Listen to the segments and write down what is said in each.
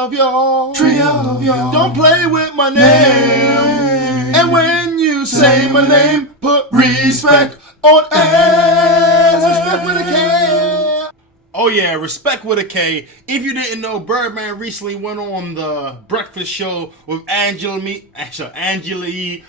of y'all. Don't play with my name. And when you say my name, put respect on ass. Respect with a K. Oh yeah, respect with a K. If you didn't know, Birdman recently went on the breakfast show with Angela E,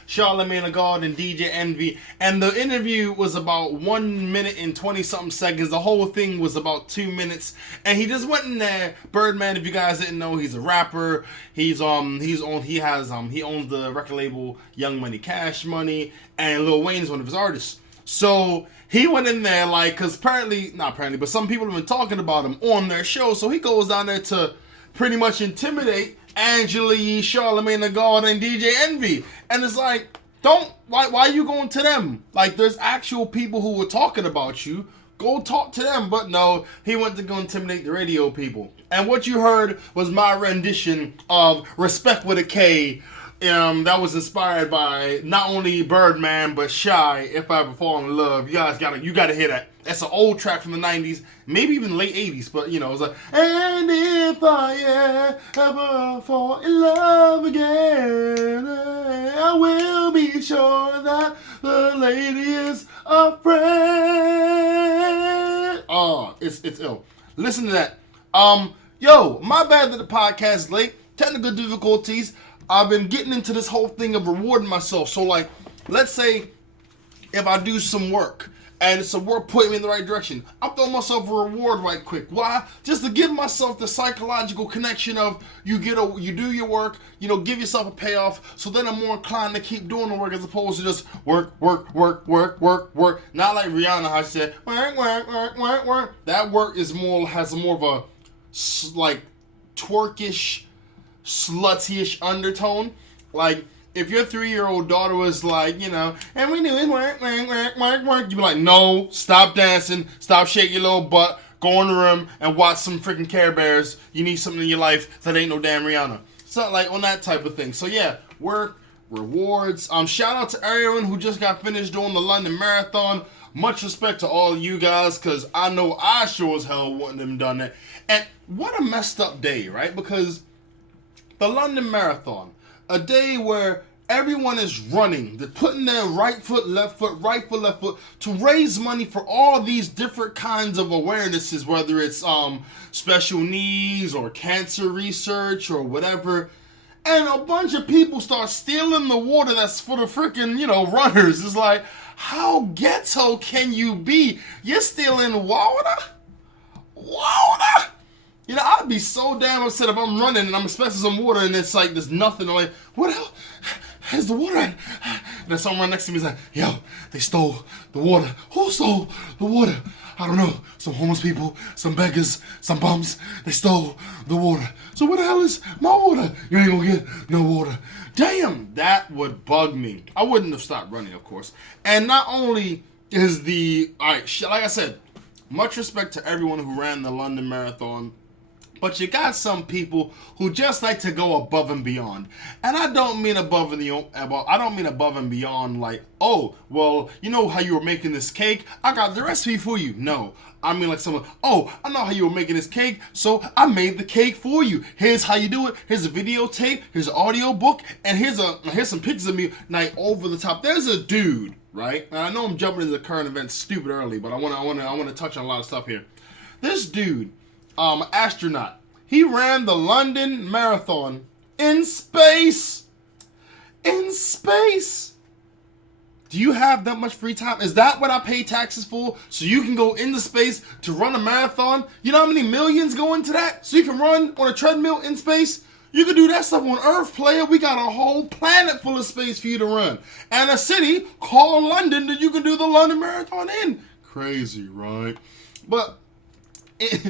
Charlamagne the God, and DJ Envy. And the interview was about 1 minute and 20 something seconds. The whole thing was about 2 minutes. And he just went in there. Birdman, if you guys didn't know, he's a rapper. He owns the record label Young Money Cash Money, and Lil Wayne is one of his artists. So he went in there cause but some people have been talking about him on their show. So he goes down there to pretty much intimidate Angela E, Charlamagne the God, and DJ Envy. And it's like, why are you going to them? Like, there's actual people who were talking about you. Go talk to them. But no, he went to go intimidate the radio people. And what you heard was my rendition of Respect with a K. That was inspired by not only Birdman but Shy, If I Ever Fall in Love. You gotta hear that. That's an old track from the 90s, maybe even late 80s, but it's like, and if I ever fall in love again, I will be sure that the lady is a friend. Oh, it's ill. Listen to that. My bad that the podcast is late. Technical difficulties. I've been getting into this whole thing of rewarding myself. So, like, let's say if I do some work and some work putting me in the right direction, I'll throw myself a reward right quick. Why? Just to give myself the psychological connection of you do your work, give yourself a payoff. So then I'm more inclined to keep doing the work as opposed to just work. Not like Rihanna, how she said, work. That work has more of a, like, twerkish, slutty-ish undertone. Like, if your 3-year-old daughter was like, and we do it, work, you'd be like, no, stop dancing, stop shaking your little butt, go in the room and watch some freaking Care Bears. You need something in your life that ain't no damn Rihanna. So, like, on that type of thing. So, yeah, work, rewards. Shout out to everyone who just got finished doing the London Marathon. Much respect to all of you guys, because I know I sure as hell wouldn't have done that. And what a messed up day, right? Because the London Marathon, a day where everyone is running, they're putting their right foot, left foot to raise money for all these different kinds of awarenesses, whether it's special needs or cancer research or whatever. And a bunch of people start stealing the water that's for the freaking, runners. It's like, how ghetto can you be? You're stealing water? I'd be so damn upset if I'm running and I'm expecting some water and it's like there's nothing. I'm like, what else? Is the water at? And then someone right next to me is like, yo, they stole the water. Who stole the water? I don't know. Some homeless people, some beggars, some bums. They stole the water. So what the hell is my water? You ain't gonna get no water. Damn, that would bug me. I wouldn't have stopped running, of course. And not only is like I said, much respect to everyone who ran the London Marathon. But you got some people who just like to go above and beyond. And I don't mean above and beyond like, oh, well, you know how you were making this cake? I got the recipe for you. No. I mean like someone, oh, I know how you were making this cake, so I made the cake for you. Here's how you do it. Here's a videotape. Here's an audio book. And here's some pictures of me, like, over the top. There's a dude, right? And I know I'm jumping into the current events stupid early, but I want to touch on a lot of stuff here. This dude, astronaut. He ran the London Marathon in space. In space. Do you have that much free time? Is that what I pay taxes for? So you can go into space to run a marathon? You know how many millions go into that? So you can run on a treadmill in space? You can do that stuff on Earth, player. We got a whole planet full of space for you to run. And a city called London that you can do the London Marathon in. Crazy, right? But if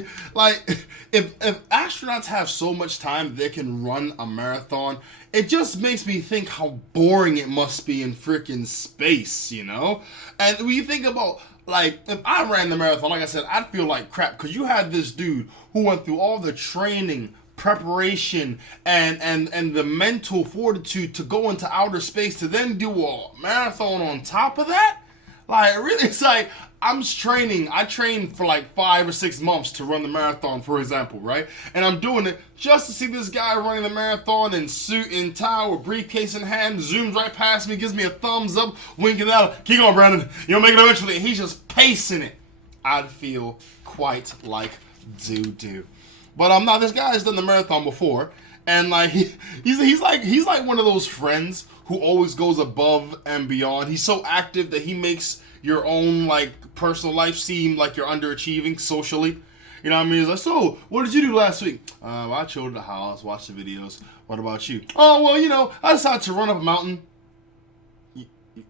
astronauts have so much time they can run a marathon, it just makes me think how boring it must be in freaking space, And when you think about, like, if I ran the marathon, like I said, I'd feel like crap, because you had this dude who went through all the training, preparation, and the mental fortitude to go into outer space to then do a marathon on top of that. Like, really, it's like, I'm training. I trained for like 5 or 6 months to run the marathon, for example, right? And I'm doing it just to see this guy running the marathon in suit and tie with briefcase in hand, zooms right past me, gives me a thumbs up, winking out, keep going, Brandon, you'll make it eventually. And he's just pacing it. I'd feel quite like doo-doo. But no, this guy has done the marathon before, and like he's like one of those friends who always goes above and beyond. He's so active that he makes your own like personal life seem like you're underachieving socially. You know what I mean? He's like, so, what did you do last week? I chilled at the house, watched the videos. What about you? Oh, well, I decided to run up a mountain.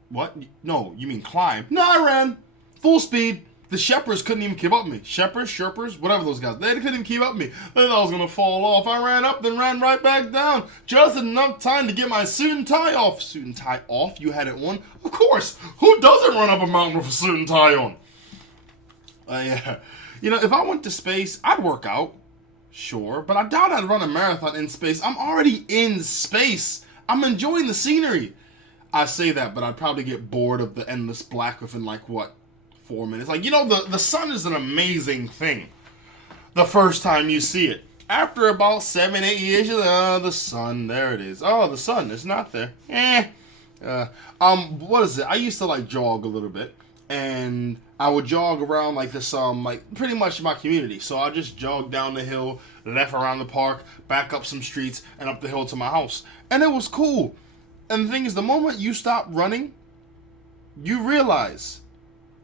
What? No, you mean climb. No, I ran. Full speed. The Shepherds couldn't even keep up with me. Sherpers, whatever those guys. They couldn't even keep up with me. They thought I was going to fall off. I ran up, then ran right back down. Just enough time to get my suit and tie off. Suit and tie off? You had it on? Of course. Who doesn't run up a mountain with a suit and tie on? Yeah. If I went to space, I'd work out. Sure. But I doubt I'd run a marathon in space. I'm already in space. I'm enjoying the scenery. I say that, but I'd probably get bored of the endless black within 4 minutes. The sun is an amazing thing the first time you see it. After about 7-8 years, you're like, the sun, there it is. Oh, the sun, it's not there. What is it? I used to jog a little bit, and I would jog around this pretty much my community. So I just jog down the hill, left around the park, back up some streets, and up the hill to my house. And it was cool. And the thing is, the moment you stop running, you realize,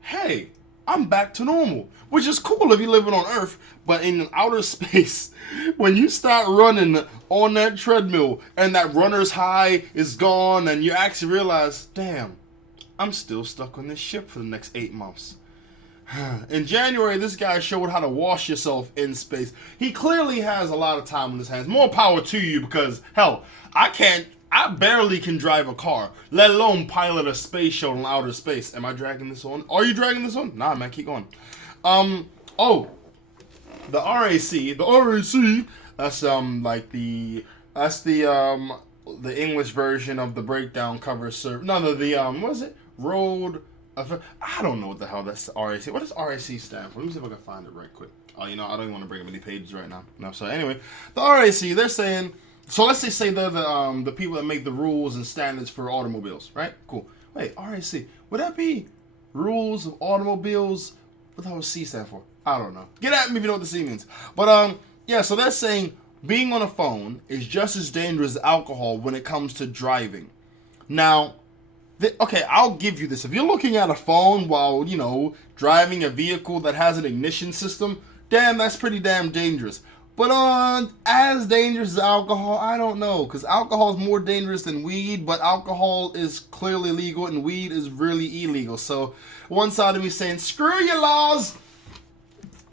hey, I'm back to normal. Which is cool if you're living on Earth, but in outer space, when you start running on that treadmill and that runner's high is gone and you actually realize, damn, I'm still stuck on this ship for the next 8 months. In January, this guy showed how to wash yourself in space. He clearly has a lot of time on his hands. More power to you because, hell, I barely can drive a car, let alone pilot a space shuttle in outer space. Am I dragging this on? Are you dragging this on? Nah, man, keep going. The RAC, that's the English version of the breakdown cover serve. What is it? Road. I don't know what the hell that's RAC. What does RAC stand for? Let me see if I can find it right quick. I don't even want to bring up any pages right now. No, so anyway, the RAC, they're saying. So let's say they're the people that make the rules and standards for automobiles, right? Cool. Wait, RAC. Would that be rules of automobiles? What the hell does C stand for? I don't know. Get at me if you know what the C means. But so they're saying being on a phone is just as dangerous as alcohol when it comes to driving. Now, okay, I'll give you this. If you're looking at a phone while, driving a vehicle that has an ignition system, damn, that's pretty damn dangerous. But as dangerous as alcohol, I don't know. Because alcohol is more dangerous than weed, but alcohol is clearly legal and weed is really illegal. So one side of me saying, screw your laws.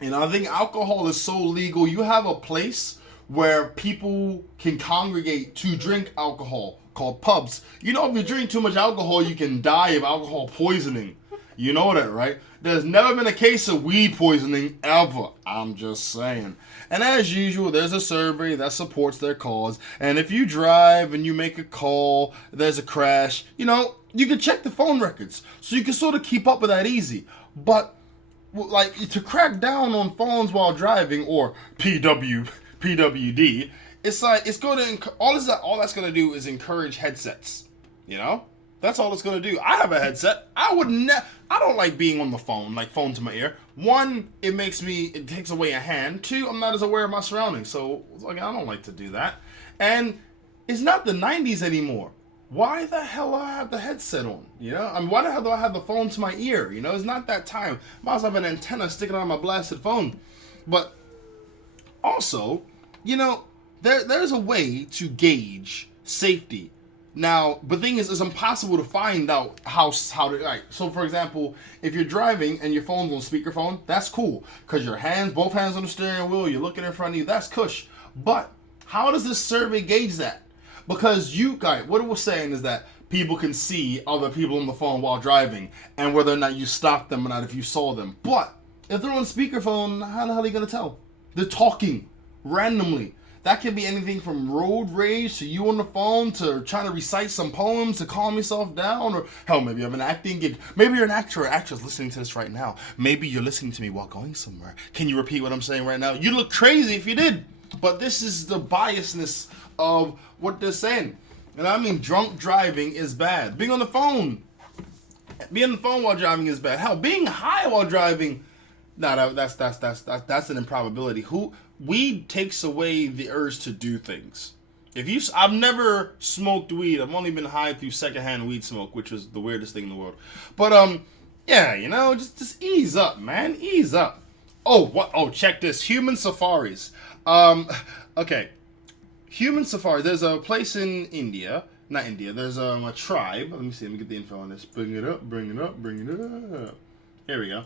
I think alcohol is so legal. You have a place where people can congregate to drink alcohol called pubs. If you drink too much alcohol, you can die of alcohol poisoning. You know that, right? There's never been a case of weed poisoning ever. I'm just saying. And as usual, there's a survey that supports their cause. And if you drive and you make a call, there's a crash, you can check the phone records. So you can sort of keep up with that easy. But, to crack down on phones while driving, or PWD, it's going to, all that's going to do is encourage headsets, That's all it's going to do. I have a headset. I don't like being on the phone, phone to my ear. One, it takes away a hand. Two, I'm not as aware of my surroundings. So, I don't like to do that. And it's not the 90s anymore. Why the hell do I have the headset on? Why the hell do I have the phone to my ear? It's not that time. Might as well have an antenna sticking on my blasted phone. But also, there's a way to gauge safety. Now, the thing is, it's impossible to find out how to, so for example, if you're driving and your phone's on speakerphone, that's cool. Because both hands on the steering wheel, you're looking in front of you, that's cush. But, how does this survey gauge that? Because what it was saying is that people can see other people on the phone while driving, and whether or not you stopped them or not if you saw them. But, if they're on speakerphone, how the hell are you going to tell? They're talking randomly. That could be anything from road rage to you on the phone to trying to recite some poems to calm yourself down, or hell, maybe you have an acting gig. Maybe you're an actor or actress listening to this right now. Maybe you're listening to me while going somewhere. Can you repeat what I'm saying right now? You look crazy if you did. But this is the biasness of what they're saying. And I mean, drunk driving is bad. Being on the phone while driving is bad. Hell, being high while driving, that's an improbability. Weed takes away the urge to do things. I've never smoked weed. I've only been high through secondhand weed smoke, which was the weirdest thing in the world. But yeah, just ease up, man. Ease up. Oh, check this. Human safaris. Okay. Human safaris. There's a place in India. Not India. There's a tribe. Let me see. Let me get the info on this. Bring it up. Here we go.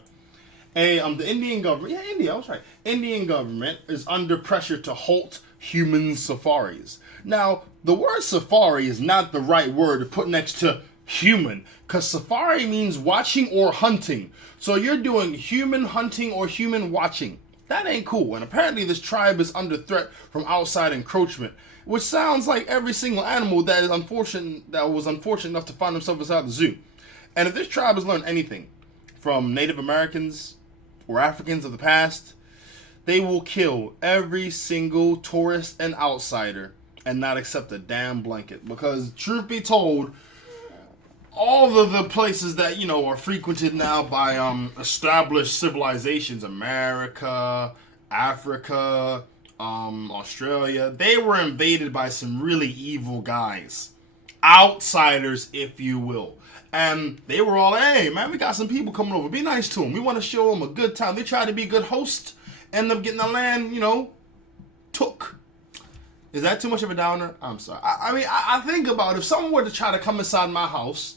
The Indian government, India, I was right. Indian government is under pressure to halt human safaris. Now, the word safari is not the right word to put next to human, because safari means watching or hunting. So you're doing human hunting or human watching. That ain't cool. And apparently this tribe is under threat from outside encroachment, which sounds like every single animal that was unfortunate enough to find themselves inside the zoo. And if this tribe has learned anything from Native Americans or Africans of the past, they will kill every single tourist and outsider and not accept a damn blanket. Because truth be told, all of the places that, are frequented now by established civilizations, America, Africa, Australia, they were invaded by some really evil guys. Outsiders, if you will. And they were all, hey, man, we got some people coming over. Be nice to them. We want to show them a good time. They tried to be good hosts. End up getting the land, took. Is that too much of a downer? I'm sorry. I think about if someone were to try to come inside my house,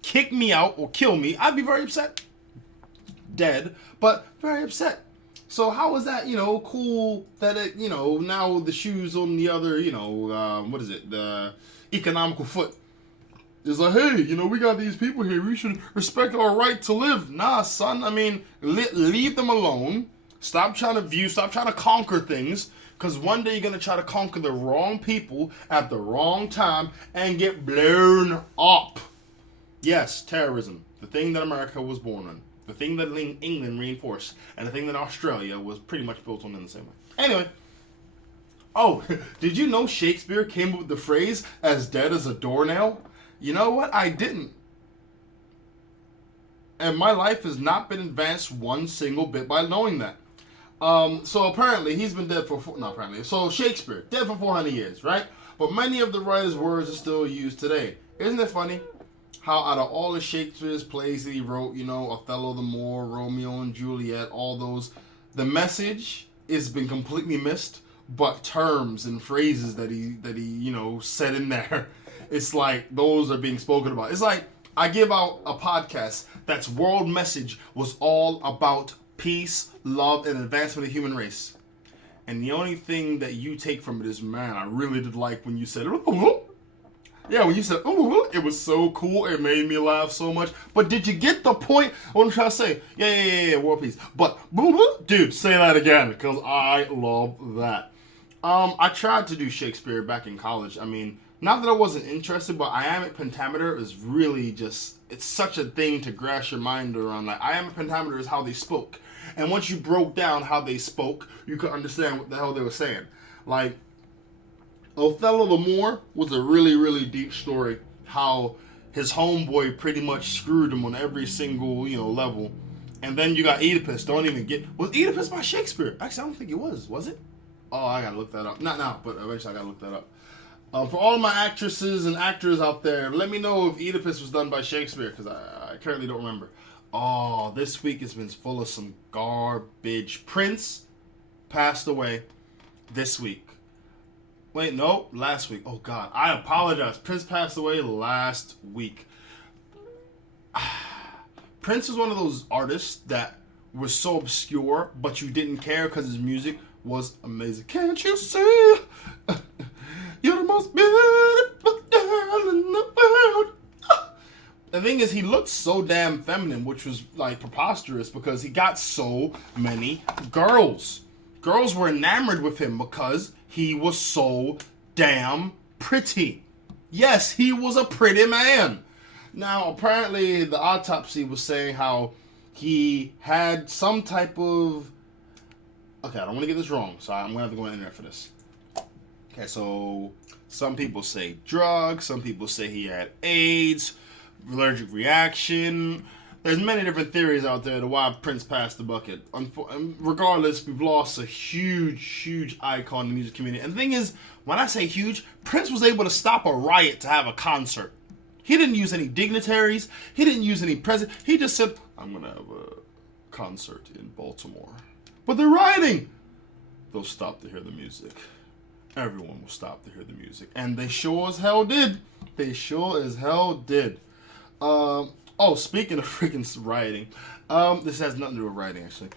kick me out, or kill me, I'd be very upset. Dead, but very upset. So how is that, cool that it, now the shoes on the other, the economical foot. It's like, hey, we got these people here. We should respect our right to live. Nah, son. Leave them alone. Stop trying to conquer things. Because one day you're going to try to conquer the wrong people at the wrong time and get blown up. Yes, terrorism. The thing that America was born on. The thing that England reinforced. And the thing that Australia was pretty much built on in the same way. Anyway. Oh, did you know Shakespeare came up with the phrase, as dead as a doornail? You know what? I didn't. And my life has not been advanced one single bit by knowing that. So apparently, he's been dead So Shakespeare, dead for 400 years, right? But many of the writer's words are still used today. Isn't it funny how out of all of Shakespeare's plays that he wrote, Othello the Moor, Romeo and Juliet, all those, the message has been completely missed, but terms and phrases that he said in there, it's like those are being spoken about. It's like I give out a podcast that's world message was all about peace, love, and advancement of the human race. And the only thing that you take from it is, man, I really did like when you said, yeah, when you said, it was so cool. It made me laugh so much. But did you get the point? What I'm trying to say? Yeah, world peace. But, dude, say that again, because I love that. I tried to do Shakespeare back in college. Not that I wasn't interested, but iambic pentameter is really just, it's such a thing to grasp your mind around. Like, iambic pentameter is how they spoke. And once you broke down how they spoke, you could understand what the hell they were saying. Like, Othello the Moor was a really, really deep story. How his homeboy pretty much screwed him on every single, level. And then you got Oedipus. Was Oedipus by Shakespeare? Actually, I don't think it was. Was it? Oh, I gotta look that up. Not now, but eventually I gotta look that up. For all of my actresses and actors out there, let me know if Oedipus was done by Shakespeare, because I currently don't remember. Oh, this week has been full of some garbage. Prince passed away this week. Wait, no, last week. Oh, God, I apologize. Prince passed away last week. Prince is one of those artists that was so obscure, but you didn't care because his music was amazing. Can't you see? You're the most beautiful girl in the world. The thing is, he looked so damn feminine, which was like preposterous because he got so many girls. girls were enamored with him because he was so damn pretty. Yes, he was a pretty man. Now, apparently, the autopsy was saying how he had some type of... Okay, I don't want to get this wrong, so I'm going to have to go on the internet for this. Okay, so some people say drugs, some people say he had AIDS, allergic reaction. There's many different theories out there to why Prince passed the bucket. Regardless, we've lost a huge icon in the music community. And the thing is, when I say huge, Prince was able to stop a riot to have a concert. He didn't use any dignitaries. He didn't use any president. He just said, I'm going to have a concert in Baltimore. But they're rioting. They'll stop to hear the music. Everyone will stop to hear the music. And they sure as hell did. They sure as hell did. Speaking of freaking rioting, this has nothing to do with rioting, actually.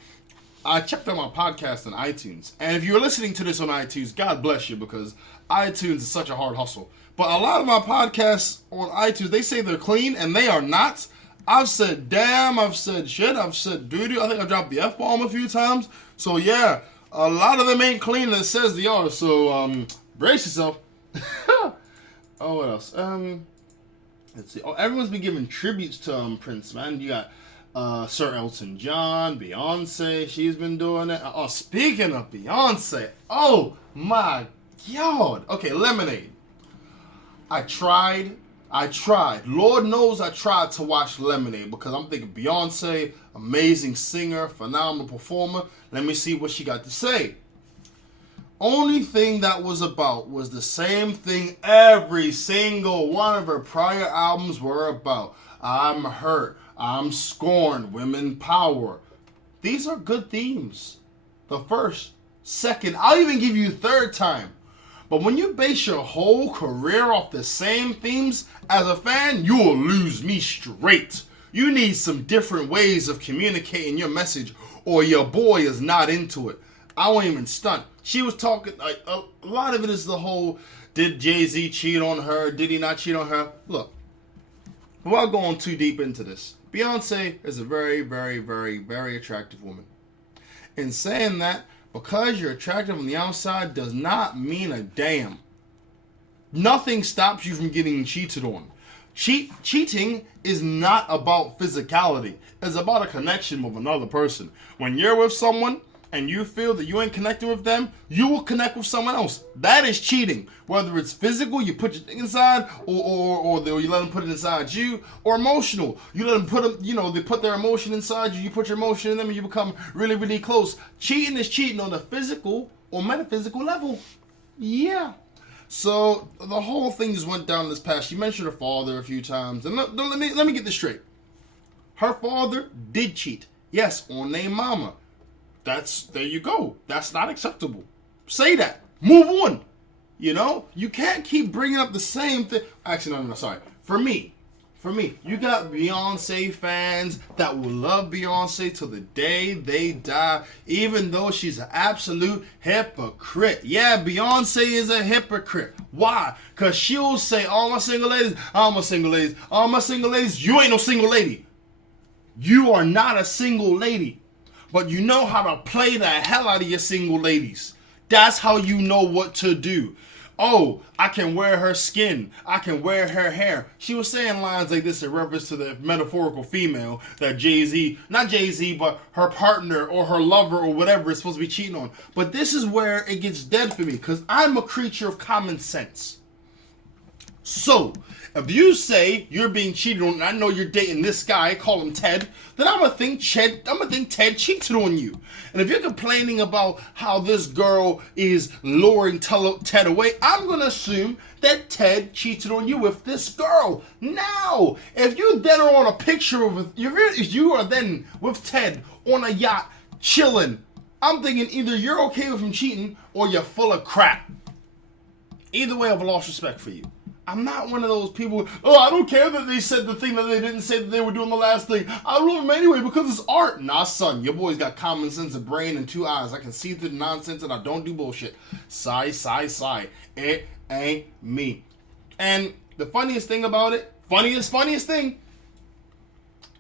I checked out my podcast on iTunes. And if you're listening to this on iTunes, God bless you, because iTunes is such a hard hustle. But a lot of my podcasts on iTunes, they say they're clean, and they are not. I've said damn, I've said shit, I've said doo-doo. I think I dropped the F-bomb a few times. So yeah, a lot of them ain't clean as it says they are. So brace yourself. Oh, what else? Let's see. Oh, everyone's been giving tributes to Prince, man. You got Sir Elton John, Beyonce. She's been doing it. Oh, speaking of Beyonce. Oh, my God. Okay, Lemonade. I tried. Lord knows I tried to watch Lemonade because I'm thinking Beyonce, amazing singer, phenomenal performer. Let me see what she got to say. Only thing that was about was the same thing every single one of her prior albums were about. I'm hurt. I'm scorned. Women power. These are good themes. The first, second, I'll even give you third time. But when you base your whole career off the same themes, as a fan, you will lose me straight. You need some different ways of communicating your message or your boy is not into it. I won't even stunt. She was talking, like, a lot of it is the whole, did Jay-Z cheat on her? Did he not cheat on her? Look, without going too deep into this, Beyonce is a very, very, very, very attractive woman. In saying that, because you're attractive on the outside does not mean a damn. Nothing stops you from getting cheated on. Cheating is not about physicality. It's about a connection with another person. When you're with someone and you feel that you ain't connecting with them, you will connect with someone else. That is cheating. Whether it's physical, you put your thing inside, or you let them put it inside you, or emotional. You let them put them, they put their emotion inside you, you put your emotion in them, and you become really, really close. Cheating is cheating on the physical or metaphysical level. Yeah. So the whole thing just went down this past. She mentioned her father a few times, and let me get this straight. Her father did cheat. Yes, on their mama. There you go. That's not acceptable. Say that. Move on. You can't keep bringing up the same thing. Actually, no, sorry. For me, you got Beyonce fans that will love Beyonce till the day they die, even though she's an absolute hypocrite. Yeah, Beyonce is a hypocrite. Why? Because she'll say, all my single ladies, I'm a single ladies. All my single ladies, you ain't no single lady. You are not a single lady. But you know how to play the hell out of your single ladies. That's how you know what to do. Oh, I can wear her skin. I can wear her hair. She was saying lines like this in reference to the metaphorical female that not Jay-Z, but her partner or her lover or whatever is supposed to be cheating on. But this is where it gets dead for me because I'm a creature of common sense. So, if you say you're being cheated on, and I know you're dating this guy, call him Ted, then I'm gonna think Ted cheated on you. And if you're complaining about how this girl is luring Ted away, I'm gonna assume that Ted cheated on you with this girl. Now, if you then are on a picture if you are then with Ted on a yacht chilling, I'm thinking either you're okay with him cheating or you're full of crap. Either way, I've lost respect for you. I'm not one of those people, I don't care that they said the thing that they didn't say that they were doing the last thing. I love them anyway because it's art. Nah, son, your boy's got common sense, a brain, and two eyes. I can see through the nonsense and I don't do bullshit. Sigh. It ain't me. And the funniest thing about it, funniest thing,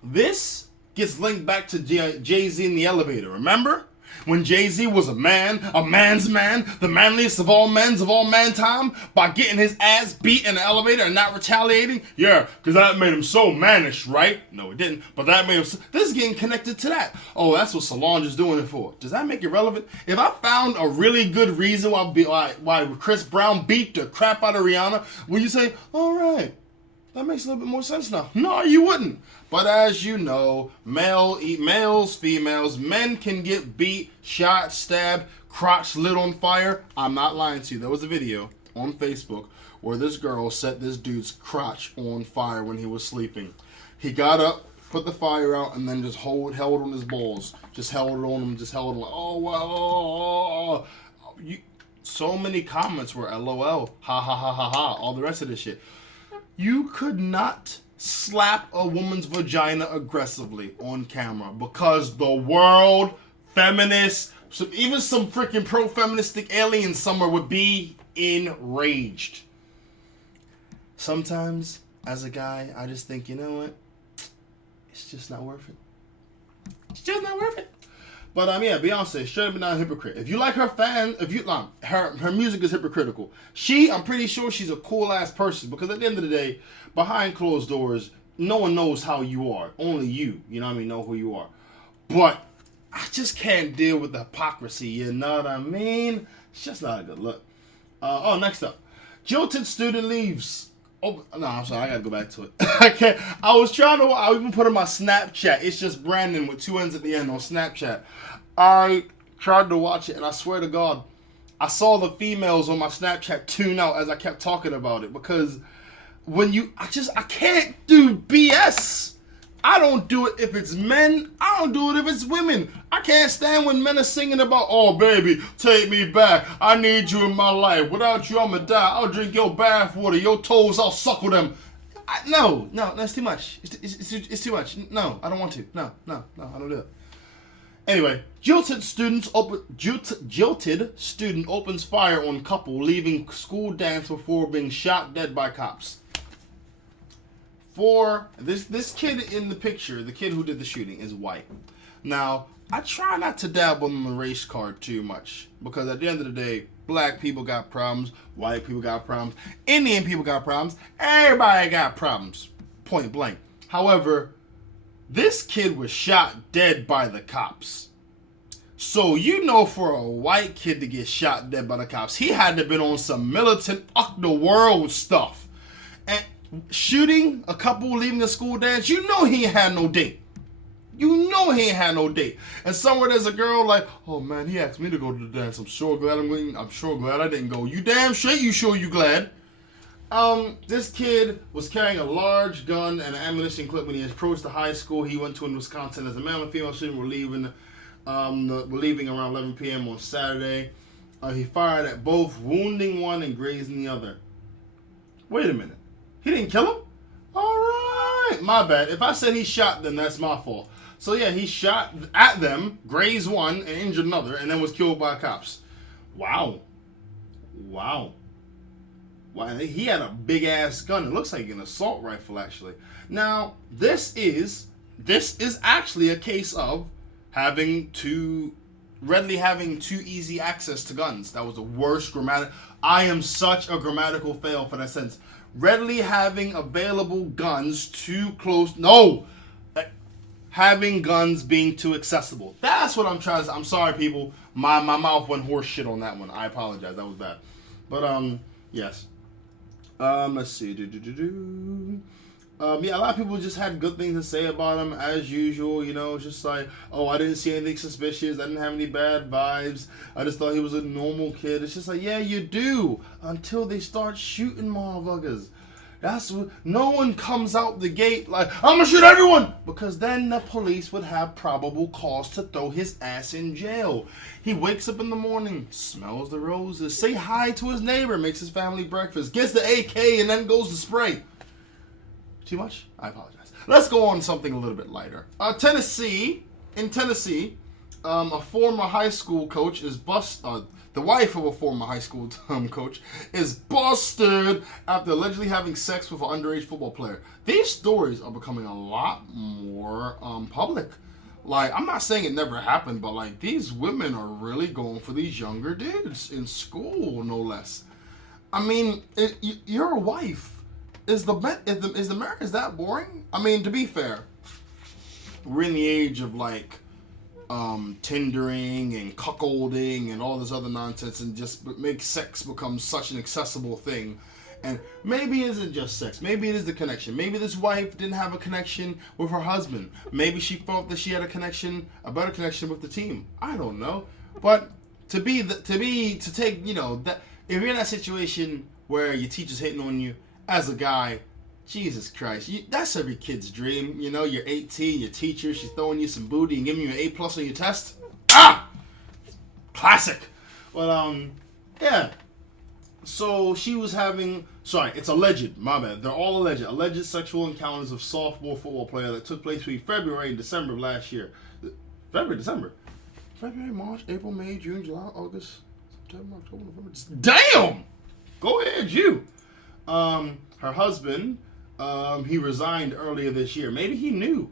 this gets linked back to Jay-Z in the elevator, remember? When Jay-Z was a man's man, the manliest of all men's of all man-time, by getting his ass beat in the elevator and not retaliating? Yeah, because that made him so mannish, right? No, it didn't, but that made him... This is getting connected to that. Oh, that's what Solange is doing it for. Does that make it relevant? If I found a really good reason why Chris Brown beat the crap out of Rihanna, would you say, all right, that makes a little bit more sense now? No, you wouldn't. But as you know, males, females, men can get beat, shot, stabbed, crotch lit on fire. I'm not lying to you. There was a video on Facebook where this girl set this dude's crotch on fire when he was sleeping. He got up, put the fire out, and then just held on his balls. Just held it on him, just held it on. Oh, wow. So many comments were LOL, ha ha ha ha ha, all the rest of this shit. You could not slap a woman's vagina aggressively on camera because the world, feminists, even some freaking pro-feministic aliens somewhere would be enraged. Sometimes, as a guy, I just think, you know what? It's just not worth it. It's just not worth it. But yeah, Beyonce, straight up and down hypocrite. If you like her her music is hypocritical. I'm pretty sure she's a cool ass person because at the end of the day, behind closed doors, no one knows how you are. Only you know what I mean, know who you are. But I just can't deal with the hypocrisy, you know what I mean? It's just not a good look. Next up. Jilted student leaves. Oh, no, I'm sorry, I gotta go back to it. I can't. I even put in my Snapchat. It's just Brandon with 2 N's at the end on Snapchat. I tried to watch it, and I swear to God, I saw the females on my Snapchat tune out as I kept talking about it because I can't do BS. I don't do it if it's men. I don't do it if it's women. I can't stand when men are singing about, oh, baby, take me back. I need you in my life. Without you, I'm going to die. I'll drink your bath water. Your toes, I'll suckle them. No, that's too much. It's too much. No, I don't want to. No, I don't do it. Anyway, jilted student opens fire on couple leaving school dance before being shot dead by cops. For this kid in the picture, the kid who did the shooting is white. Now, I try not to dabble in the race card too much because at the end of the day, black people got problems, white people got problems, Indian people got problems, everybody got problems, point blank. However, this kid was shot dead by the cops. So for a white kid to get shot dead by the cops, he had to have been on some militant the world stuff. And shooting a couple leaving a school dance, he ain't had no date. And somewhere there's a girl like, oh man, he asked me to go to the dance. I'm sure glad I didn't go. You damn straight you sure you glad. This kid was carrying a large gun and an ammunition clip when he approached the high school he went to in Wisconsin. As a male and female student were leaving around 11 p.m. on Saturday. He fired at both, wounding one and grazing the other. Wait a minute. He didn't kill him? Alright. My bad. If I said he shot them, that's my fault. So yeah, he shot at them, grazed one, and injured another, and then was killed by cops. Wow. He had a big ass gun. It looks like an assault rifle, actually. Now, this is actually a case of readily having too easy access to guns. That was the worst grammatical. I am such a grammatical fail for that sentence. Readily having available guns too close. No! Having guns being too accessible. That's what I'm trying to say. I'm sorry, people. My mouth went horse shit on that one. I apologize. That was bad. But, yes. Let's see. Yeah, a lot of people just had good things to say about him, as usual. Just like, oh, I didn't see anything suspicious. I didn't have any bad vibes. I just thought he was a normal kid. It's just like, yeah, you do, until they start shooting motherfuckers. That's what, no one comes out the gate like, I'm gonna shoot everyone, because then the police would have probable cause to throw his ass in jail. He wakes up in the morning, smells the roses, say hi to his neighbor, makes his family breakfast, gets the AK, and then goes to spray. Too much? I apologize. Let's go on something a little bit lighter. In Tennessee, a former high school coach is the wife of a former high school coach is busted after allegedly having sex with an underage football player. These stories are becoming a lot more public. Like, I'm not saying it never happened, but like these women are really going for these younger dudes in school, no less. I mean, you're a wife. Is the marriage that boring? I mean, to be fair, we're in the age of like Tindering and cuckolding and all this other nonsense, and just makes sex become such an accessible thing. And maybe it isn't just sex. Maybe it is the connection. Maybe this wife didn't have a connection with her husband. Maybe she felt that she had a better connection with the team. I don't know. But to take, you know, that if you're in that situation where your teacher's hitting on you as a guy, Jesus Christ, that's every kid's dream. You know, you're 18, your teacher, she's throwing you some booty and giving you an A+ on your test. Classic. But yeah. So she was having, it's alleged, my bad. They're all alleged sexual encounters of softball football player that took place between February and December of last year. February, March, April, May, June, July, August, September, October, November. Damn! Go ahead, you. Her husband, he resigned earlier this year. Maybe he knew.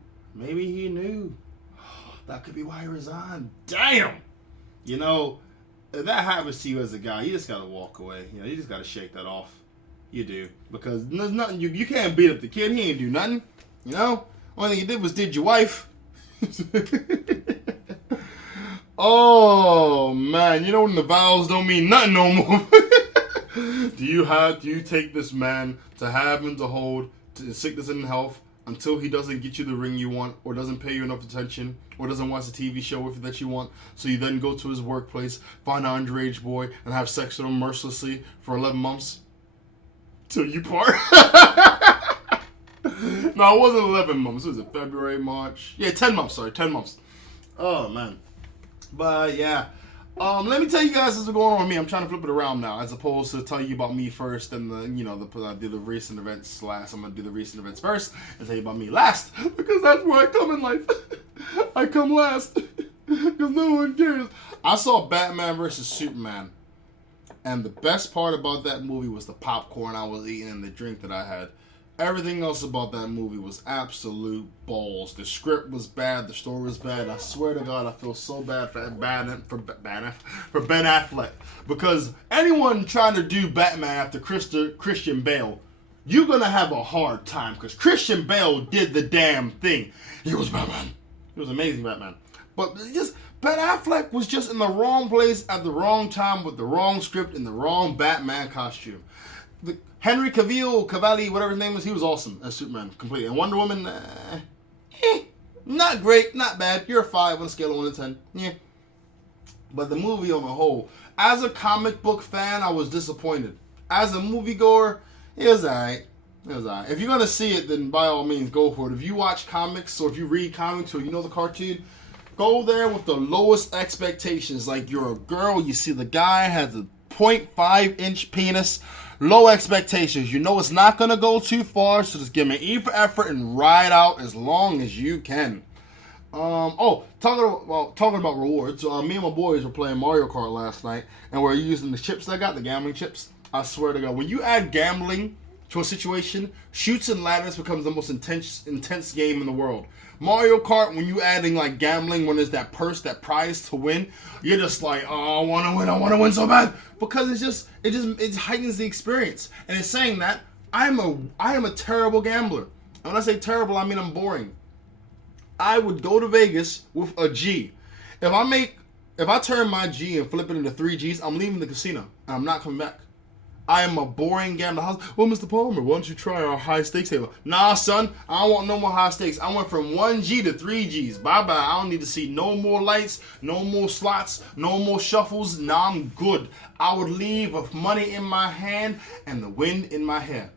That could be why he resigned. Damn! You know, if that happens to you as a guy, you just gotta walk away. You know, you just gotta shake that off. You do. Because there's nothing, you can't beat up the kid. He ain't do nothing. You know? Only thing he did was did your wife. Oh, man. You know when the vows don't mean nothing no more. Do you take this man to have and to hold, to sickness and health, until he doesn't get you the ring you want, or doesn't pay you enough attention, or doesn't watch the TV show with you that you want, so you then go to his workplace, find an underage boy, and have sex with him mercilessly for 11 months? Till you part? No, it wasn't 11 months. It was February, March. Yeah, 10 months, 10 months. Oh, man. But, yeah. Let me tell you guys what's going on with me. I'm trying to flip it around now, as opposed to tell you about me first and I do the recent events last. I'm gonna do the recent events first and tell you about me last, because that's where I come in life. I come last because no one cares. I saw Batman vs Superman, and the best part about that movie was the popcorn I was eating and the drink that I had. Everything else about that movie was absolute balls. The script was bad. The story was bad. I swear to God, I feel so bad for Ben Affleck. Because anyone trying to do Batman after Christian Bale, you're going to have a hard time. Because Christian Bale did the damn thing. He was Batman. He was amazing Batman. But Ben Affleck was just in the wrong place at the wrong time with the wrong script and the wrong Batman costume. Henry Cavill, whatever his name was, he was awesome as Superman, completely. And Wonder Woman, not great, not bad. You're a 5 on a scale of 1 to 10. Yeah. But the movie on the whole, as a comic book fan, I was disappointed. As a moviegoer, it was alright. If you're going to see it, then by all means, go for it. If you watch comics, or if you read comics, or you know the cartoon, go there with the lowest expectations. Like, you're a girl, you see the guy has a 0.5-inch penis. Low expectations. You know it's not going to go too far, so just give me an E for effort and ride out as long as you can. Talking about rewards. Me and my boys were playing Mario Kart last night, and we're using the chips I got, the gambling chips. I swear to God, when you add gambling to a situation, Chutes and Ladders becomes the most intense game in the world. Mario Kart, when you adding like gambling, when there's that prize to win, you're just like, oh, I want to win so bad, because it heightens the experience. And it's saying that I am a terrible gambler. And when I say terrible, I mean I'm boring. I would go to Vegas with a G. If I turn my G and flip it into 3 Gs, I'm leaving the casino and I'm not coming back. I am a boring gambler. Well, Mr. Palmer, why don't you try our high stakes table? Nah, son, I don't want no more high stakes. I went from 1 G to 3 Gs. Bye-bye. I don't need to see no more lights, no more slots, no more shuffles. Nah, I'm good. I would leave with money in my hand and the wind in my hair.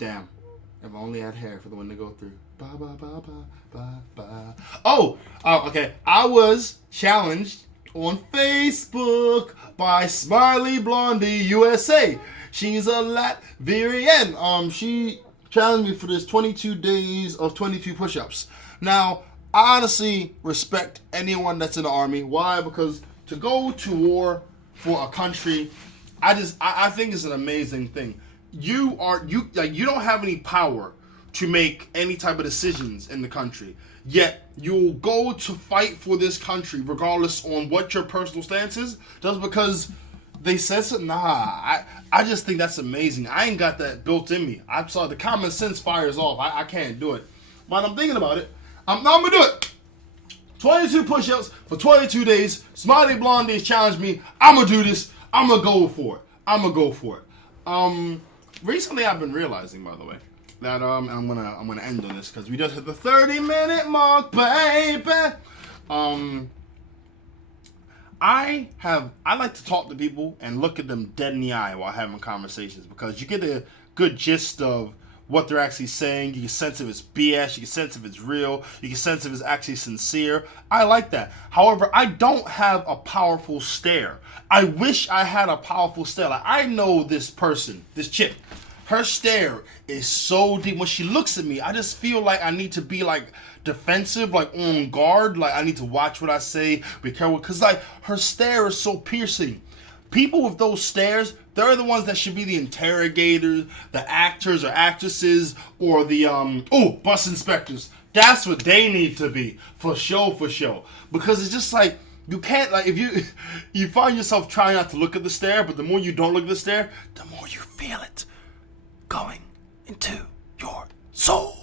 Damn. If I only had hair for the wind to go through. Bye. Oh, okay. I was challenged on Facebook by Smiley Blondie USA. She's a Latvian. She challenged me for this 22 days of 22 push-ups. Now, I honestly respect anyone that's in the army. Why? Because to go to war for a country, I think it's an amazing thing. You don't have any power to make any type of decisions in the country. Yet you'll go to fight for this country regardless on what your personal stance is, just because they said so. Nah, I just think that's amazing. I ain't got that built in me. I'm sorry, the common sense fires off. I can't do it. But I'm thinking about it. I'm gonna do it. 22 push-ups for 22 days. Smiley Blondie's challenged me. I'm gonna do this. I'm gonna go for it. Recently I've been realizing, by the way, that I'm gonna end on this because we just hit the 30-minute mark, baby. I like to talk to people and look at them dead in the eye while having conversations, because you get a good gist of what they're actually saying. You can sense if it's BS, you can sense if it's real, you can sense if it's actually sincere. I like that. However, I don't have a powerful stare. I wish I had a powerful stare. Like, I know this person, this chick, her stare is so deep. When she looks at me, I just feel like I need to be like defensive, like on guard. Like, I need to watch what I say, be careful, because like her stare is so piercing. People with those stares, they're the ones that should be the interrogators, the actors or actresses, or the bus inspectors. That's what they need to be, for sure. Because it's just like, you can't, like, if you find yourself trying not to look at the stare, but the more you don't look at the stare, the more you feel it going into your soul.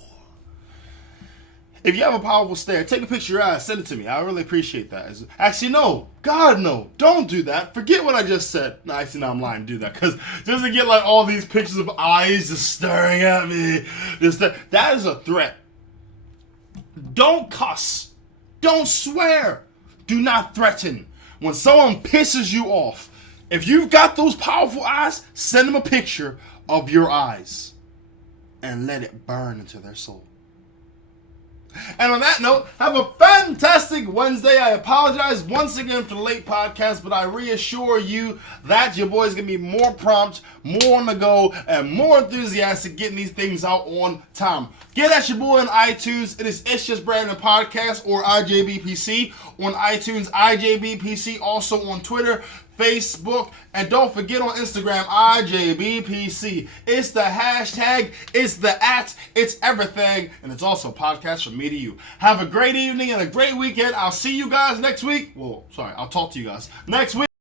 If you have a powerful stare, take a picture of your eyes, send it to me. I really appreciate that. Actually, no. God, no. Don't do that. Forget what I just said. No, actually, no, I'm lying. Do that. Because just to get like all these pictures of eyes just staring at me, that is a threat. Don't cuss. Don't swear. Do not threaten. When someone pisses you off, if you've got those powerful eyes, send them a picture of your eyes and let it burn into their soul. And on that note, have a fantastic Wednesday. I apologize once again for the late podcast, but I reassure you that your boy's going to be more prompt, more on the go, and more enthusiastic getting these things out on time. Get at your boy on iTunes. It is ItsJusBrandon Podcast, or IJBPC on iTunes, IJBPC, also on Twitter, Facebook, and don't forget on Instagram, IJBPC. It's the hashtag, it's the @, it's everything, and it's also a podcast from me to you. Have a great evening and a great weekend. I'll see you guys next week. I'll talk to you guys next week.